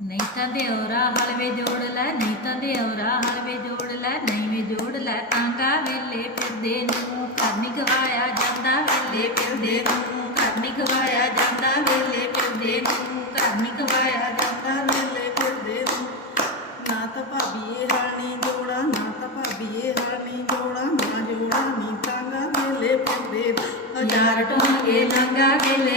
ਤਾਂ ਦਿਉਰਾ ਹਲਵੇ ਜੋੜ ਲੈ ਨਹੀਂ ਤਾਂ ਦਿਉਰਾ ਹਲਵੇ ਜੋੜ ਲੈ ਨਹੀਂ ਵੇ ਜੋੜ ਲੈ ਤਾਂਗਾ ਵੇਲੇ ਫਿਰਦੇ ਨੂੰ ਘਰ ਗਵਾਇਆ ਜਾਂਦਾ ਵੇਲੇ ਫਿਰਦੇ ਨੂੰ ਘਰ ਗਵਾਇਆ ਜਾਂਦਾ ਵੇਲੇ ਫਿਰਦੇ ਨੂੰ ਘਰ ਗਵਾਇਆ ਜਾਂਦਾ ਵੇਲੇ ਫਿਰਦੇ ਨੂੰ ਨਾ ਤਾਂ ਭਾਬੀਏ ਹਾਣੀ ਜੋੜਾ ਨਾ ਤਾਂ ਭਾਬੀਏ ਹਾਣੀ ਜੋੜਾ ਨਾ ਜੋੜਾ ਨੀ ਤਾਂਗਾ ਵੇਲੇ ਫਿਰਦੇ ਨੂੰ। ਯਾਰ ਟੋਣਗੇ ਲਾਂਗਾ ਵੇਲੇ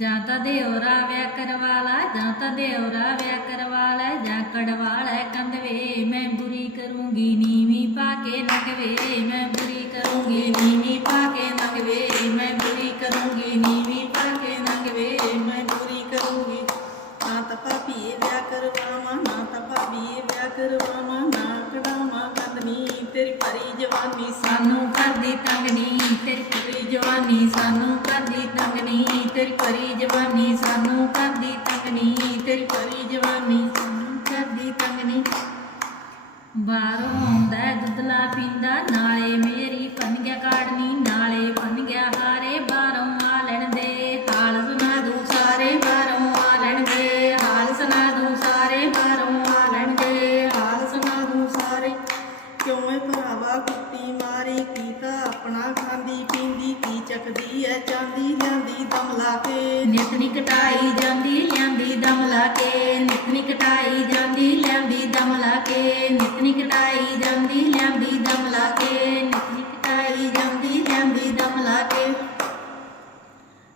ਜਾਂ ਤਾਂ ਦਿਉਰਾ ਵਿਆਹ ਕਰਵਾ ਜਾਂ ਤਾਂ ਦਿਉਰਾ ਵਿਆਹ ਕਰਵਾ ਲੈ ਜਾਂ ਕੜਵਾ ਕੰਦਵੇ ਮੈਂ ਬੁਰੀ ਕਰੂੰਗੀ ਨੀਵੀਂ ਪਾ ਕੇ ਨਗਵੇ ਮੈਂ ਜਵਾਨੀ ਸਾਨੂੰ ਕਰਦੀ ਤੰਗਨੀ ਤੇਰੀ ਪਰੀ ਜਵਾਨੀ ਸਾਨੂੰ ਕਰਦੀ ਤੰਗਨੀ ਤੇਰੀ ਪਰੀ ਜਵਾਨੀ ਸਾਨੂੰ ਕਰਦੀ ਤੰਗਨੀ ਬਾਹਰੋਂ ਆਉਂਦਾ ਦੁੱਧ ਲਾ ਪੀਂਦਾ, ਨਾਲੇ ਮੇਰੀ ਬਣ ਗਿਆ ਕਾੜਨੀ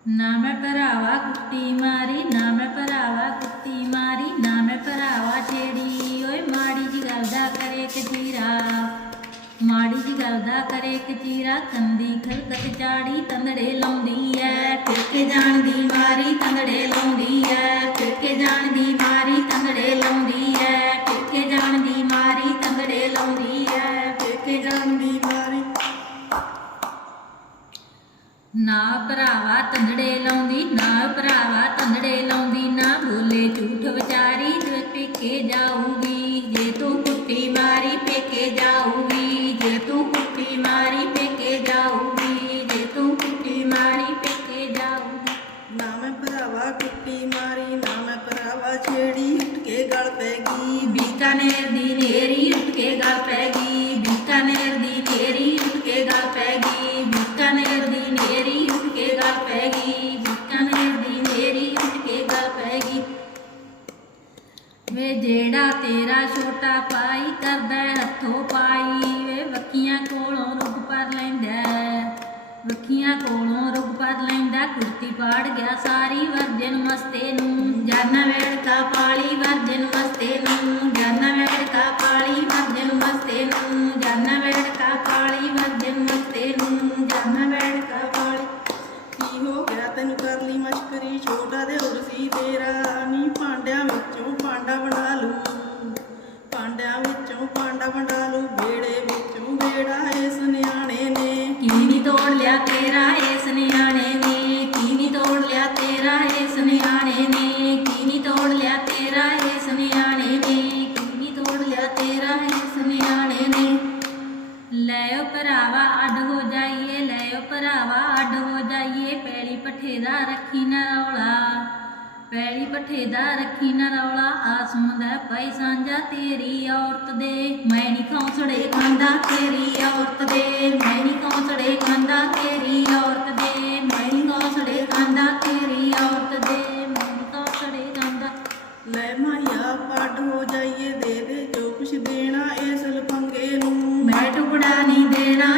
ਨਾ ਮੈਂ ਭਰਾਵਾ ਕੁੱਤੀ ਮਾਰੀ, ਨਾ ਮੈਂ ਭਰਾਵਾ ਕੁੱਤੀ ਮਾਰੀ, ਨਾ ਮੈਂ ਭਰਾਵਾ ਛੇੜੀ ਓਏ ਮਾੜੀ ਜੀ ਗੱਲ ਦਾ ਕਰੇ ਕਜੀਰਾ ਮਾੜੀ ਜੀ ਗੱਲ ਦਾ ਕਰੇ ਕਚੀਰਾ ਕੰਦੀ ਖਲਕਤ ਚਾੜੀ ਤੰਦੜੇ ਲਾਉਂਦੀ ਐ ਫਿਰਕੇ ਜਾਣ ਦੀ ਮਾਰੀ, ਤੰਦੜੇ ਲਾਉਂਦੀ ਐ ਫਿਰਕੇ ਜਾਣ ਦੀ ਮਾਰੀ, ਤੰਦੜੇ ਲਾਉਂਦੀ ਐ ਫਿਰਕੇ ਜਾਣ ਦੀ ਮਾਰੀ ਨਾ ਭਰਾਵਾ ਤੰਦੜੇ ਲਾਉਂਦੀ ਨਾ ਭਰਾਵਾ ਤੰਦੜੇ ਲਾਉਂਦੀ ਨਾ ਬੋਲੇ ਝੂਠ ਵਿਚਾਰੀ ਜੇ ਪੇਕੇ ਜਾਊਗੀ ਜੇ ਤੂੰ ਕੁੱਟੀ ਮਾਰੀ ਪੇਕੇ ਜਾਊਗੀ ਜੇ ਤੂੰ ਕੁੱਟੀ ਮਾਰੀ ਪੇਕੇ ਜਾਊਗੀ ਜੇ ਤੂੰ ਕੁੱਟੀ ਮਾਰੀ ਪੇਕੇ ਜਾਊਗੀ। ਨਾ ਮੈਂ ਭਰਾਵਾ ਕੁੱਤੀ ਮਾਰੀ ਨਾ ਮੈਂ ਭਰਾਵਾ ਛੇੜੀ ਉੱਠ ਕੇ ਗਲ ਪੈ ਗਈ। ਬੀਕਾਨੇਰ ਦੀ ਨੇਰੀ ਉੱਠ ਕੇ ਗੱਲ ਪੈ ਤੇਰਾ ਛੋਟਾ ਕਰਦਾ ਹੈ, ਹੱਥੋਂ ਪਾਈ। ਵੇ ਵੱਕੀਆਂ ਕੋਲੋਂ ਰੁੱਗ ਪਰ ਲੈਂਦਾ ਹੈ। ਕੋਲੋਂ ਰੁੱਗ ਪਰ ਲੈਂਦਾ ਕੁਰਤੀ ਪਾੜ ਗਿਆ ਸਾਰੀ ਵਰਜਨ ਮਸਤੇ ਨੂੰ, ਜਾਨਾ ਵੇੜਕਾ ਪਾਲੀ ਵਰਜਨ ਮਸਤੇ ਨੂੰ, ਜਾਨਾ ਵੇੜਕਾ ਪਾਲੀ ਵਰਜਨ ਮਸਤੇ ਨੂੰ, ਜਾਨਾ ਵੇੜਕਾ ਪਾਲੀ ਵਰਜਨ ਮਸਤੇ ਨੂੰ, ਜਾਨਾ ਵੇੜਕਾ ਪਾਲੀ। ਕੀ ਹੋ ਗਿਆ ਤੈਨੂੰ ਕਰ ਲਈ ਮਸ਼ਕਰੀ, ਛੋਟਾ ਦੇ ਸੀ ਤੇਰਾ। ਨੀ ਪਾਂਡਿਆਂ ਵਿੱਚੋਂ ਪਾਂਡਾ ਬਣਾ ਲੂ ਪਾਂਡਿਆਂ ਵਿੱਚੋਂ ਪਾਂਡਾ ਬਣਾ ਲੂ ਵਿੱਚੋਂ ਬੇੜਾ ਇਸ ਨਿਆਣੇ ਨੇ। ਕੀ ਤੋੜ ਲਿਆ ਤੇਰਾ ਇਸ ਨਿਆਣੇ ਨੇ? ਕੀ ਤੋੜ ਲਿਆ ਤੇਰਾ ਇਸ ਨਿਆਣੇ ਨੇ? ਕੀ ਨੀ ਤੋੜ ਲਿਆ ਤੇਰਾ ਇਸ ਨਿਆਣੇ ਨੇ? ਕੀ ਨੀ ਤੋੜ ਲਿਆ ਤੇਰਾ ਇਸ ਨਿਆਣੇ ਨੇ? ਲੈ ਭਰਾਵਾ, ਅੱਡ ਹੋ ਜਾਈਏ, ਲੈ ਭਰਾਵਾ, ਅੱਡ ਹੋ ਜਾਈਏ। ਪੈਲੀ ਪੱਠੇ ਦਾ ਰੱਖੀ ਨਾ ਰੌਲਾ। ਪੈਲੀ ਪੱਠੇ ਦਾ ਰੱਖੀ ਨਾ ਰੌਲਾ ਆਸਮਦਾ ਪਈ ਸਾਂਝਾ ਤੇਰੀ ਔਰਤ ਦੇ। ਮੈਂ ਨਹੀਂ ਕੌਂਸੜੇ ਖਾਂਦਾ ਤੇਰੀ ਔਰਤ ਦੇ। ਮੈਂ ਨਹੀਂ ਕੌਂਸੜੇ ਖਾਂਦਾ ਤੇਰੀ ਔਰਤ ਦੇ। ਮੈਂ ਨਹੀਂ ਕੌਂਸੜੇ ਖਾਂਦਾ ਤੇਰੀ ਔਰਤ ਦੇ। ਮੈਂ ਨਹੀਂ ਕੌਂਸੜੇ ਖਾਂਦਾ। ਲੈ ਮਾਇਆ ਪੱਡ ਹੋ ਜਾਈਏ ਦੇ ਦੇ ਜੋ ਕੁਛ ਦੇਣਾ ਇਸ ਲਫੰਗੇ ਨੂੰ। ਮੈਂ ਟੁਕੜਾ ਨਹੀਂ ਦੇਣਾ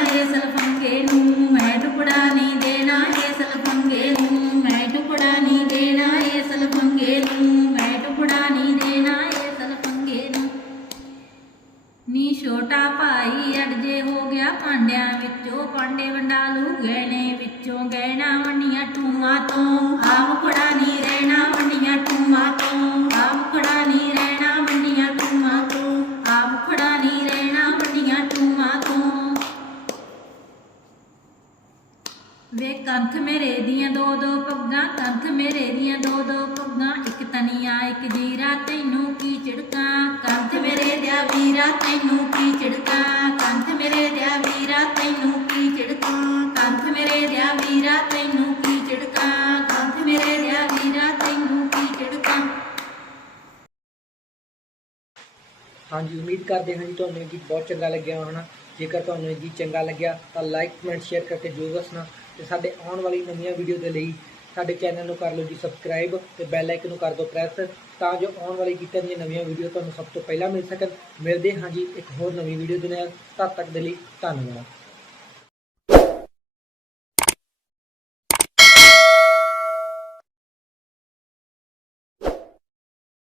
ਗਿਆ ਵਿੱਚੋਂ ਪਾਂਡੇ ਵੰਡਾਲੂ ਗਹਿਣੇ ਵਿੱਚੋਂ ਗਹਿਣਾ ਵੰਡੀਆਂ ਟੂਆਂ ਤੋਂ। ਆਮ ਕੁੜਾ ਨਹੀਂ ਰਹਿਣਾ ਵੰਡੀਆਂ ਟੂਆਂ ਤੋਂ। ਆਮ ਕੁੜਾ ਨਹੀਂ ਰਹਿਣਾ ਵੰਡੀਆਂ ਟੂਆਂ ਤੋਂ। ਆਮ ਕੁੜਾ ਨਹੀਂ ਰਹਿਣਾ ਵੰਡੀਆਂ ਟੂਆਂ ਤੋਂ। ਵੇ ਕੰਥ ਮੇਰੇ ਦੀਆਂ ਦੋ ਦੋ ਪੱਗਾਂ ਕੰਥ ਮੇਰੇ ਦੀਆਂ ਦੋ ਦੋ ਪੱਗਾਂ। ਇੱਕ ਤਨੀਆ, ਇੱਕ ਜੀਰਾ, ਤੈਨੂੰ ਕੀ ਝਿੜਕਾਂ? ਕੰਥ ਮੇਰੇ ਦਿਆ ਵੀਰਾ, ਤੈਨੂੰ ਹਾਂਜੀ, ਉਮੀਦ ਕਰਦੇ ਹਾਂ ਜੀ ਤੁਹਾਨੂੰ ਇਹ ਗੀਤ ਬਹੁਤ ਚੰਗਾ ਲੱਗਿਆ ਹੋਣਾ। ਜੇਕਰ ਤੁਹਾਨੂੰ ਇਹ ਗੀਤ ਚੰਗਾ ਲੱਗਿਆ, ਤਾਂ ਲਾਈਕ ਕਮੈਂਟ ਸ਼ੇਅਰ ਕਰਕੇ ਜਰੂਰ ਦੱਸਣਾ ਤੇ ਸਾਡੇ ਆਉਣ ਵਾਲੀ ਨਵੀਆਂ ਵੀਡੀਓ ਦੇ ਲਈ ਸਾਡੇ ਚੈਨਲ ਨੂੰ ਕਰ ਲਓ ਜੀ ਸਬਸਕ੍ਰਾਈਬ ਤੇ ਬੈਲ ਆਈਕਨ ਨੂੰ ਕਰ ਦਿਓ ਪ੍ਰੈਸ ਤਾਂ ਜੋ ਆਉਣ ਵਾਲੇ ਗੀਤਾਂ ਦੀਆਂ ਨਵੀਆਂ ਵੀਡੀਓ ਤੁਹਾਨੂੰ ਸਭ ਤੋਂ ਪਹਿਲਾਂ ਮਿਲ ਸਕਣ। ਮਿਲਦੇ ਹਾਂ ਜੀ ਇੱਕ ਹੋਰ ਨਵੀਂ ਵੀਡੀਓ ਦੇ ਨਾਲ। ਤਦ ਤੱਕ ਦੇ ਲਈ ਧੰਨਵਾਦ।